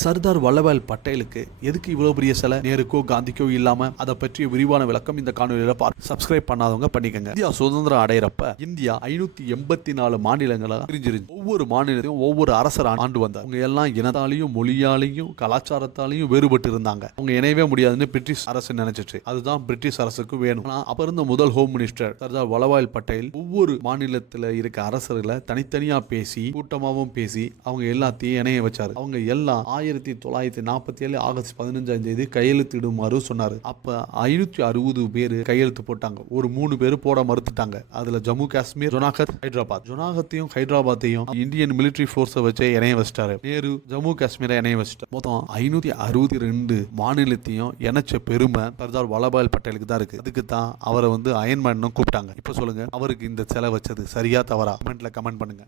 சர்தார் வல்லபாய் பட்டேலுக்கு எதுக்கு இவ்வளவு பெரிய சிலை நேருக்கோ காந்திக்கோ இல்லாம அதை பற்றிய விரிவான விளக்கம் இந்த காணொலியில சப்ஸ்கிரைப் பண்ணாதவங்க பண்ணிக்கங்க. இந்தியா சுதந்திரம் அடையிறப்ப இந்தியா 584 மாநிலங்களா பிரிஞ்சிருச்சு. ஒவ்வொரு மாநிலத்தையும் ஒவ்வொரு அரசர் ஆண்டு வந்தார். அவங்க எல்லாம் இனத்தாலையும் மொழியாலையும் கலாச்சாரத்தாலையும் வேறுபட்டு இருந்தாங்க. அவங்க இணையவே முடியாதுன்னு பிரிட்டிஷ் அரசு நினைச்சிச்சு. அதுதான் பிரிட்டிஷ் அரசுக்கு வேணும். அப்ப இருந்த முதல் ஹோம் மினிஸ்டர் சர்தார் வல்லபாய் பட்டேல் ஒவ்வொரு மாநிலத்தில் இருக்க அரசர்களை தனித்தனியா பேசி கூட்டமாவும் பேசி அவங்க எல்லாத்தையும் இணைய வச்சாரு. அவங்க எல்லாம் 1947 ஆகஸ்ட் 15ஆம் தேதி கையெழுத்திடுமாறு சொன்னாரு. அப்ப 560 பேர் கையெழுத்து போட்டாங்க. ஒரு 3 பேர் போட மறுத்துட்டாங்க. அதுல ஜம்மு காஷ்மீர், ஜொனாகத்தையும் ஹைதராபாத்தையும் இந்தியன் மிலிட்டரி போர்ஸை வச்சு இணைய வச்சிட்டாரு. நேரு ஜம்மு காஷ்மீரை இணைய வச்சிட்டாரு. மொத்தம் 562 மாநிலத்தையும் இணைச்ச பெருமை சர்தார் வல்லபாய் பட்டேலுக்கு தான் இருக்கு. அதுக்கு தான் அவரை அயன்மேன் கூப்பிட்டாங்க. இப்ப சொல்லுங்க, அவருக்கு இந்த செலவு வச்சது சரியா தவறா? கமெண்ட்ல கமெண்ட் பண்ணுங்க.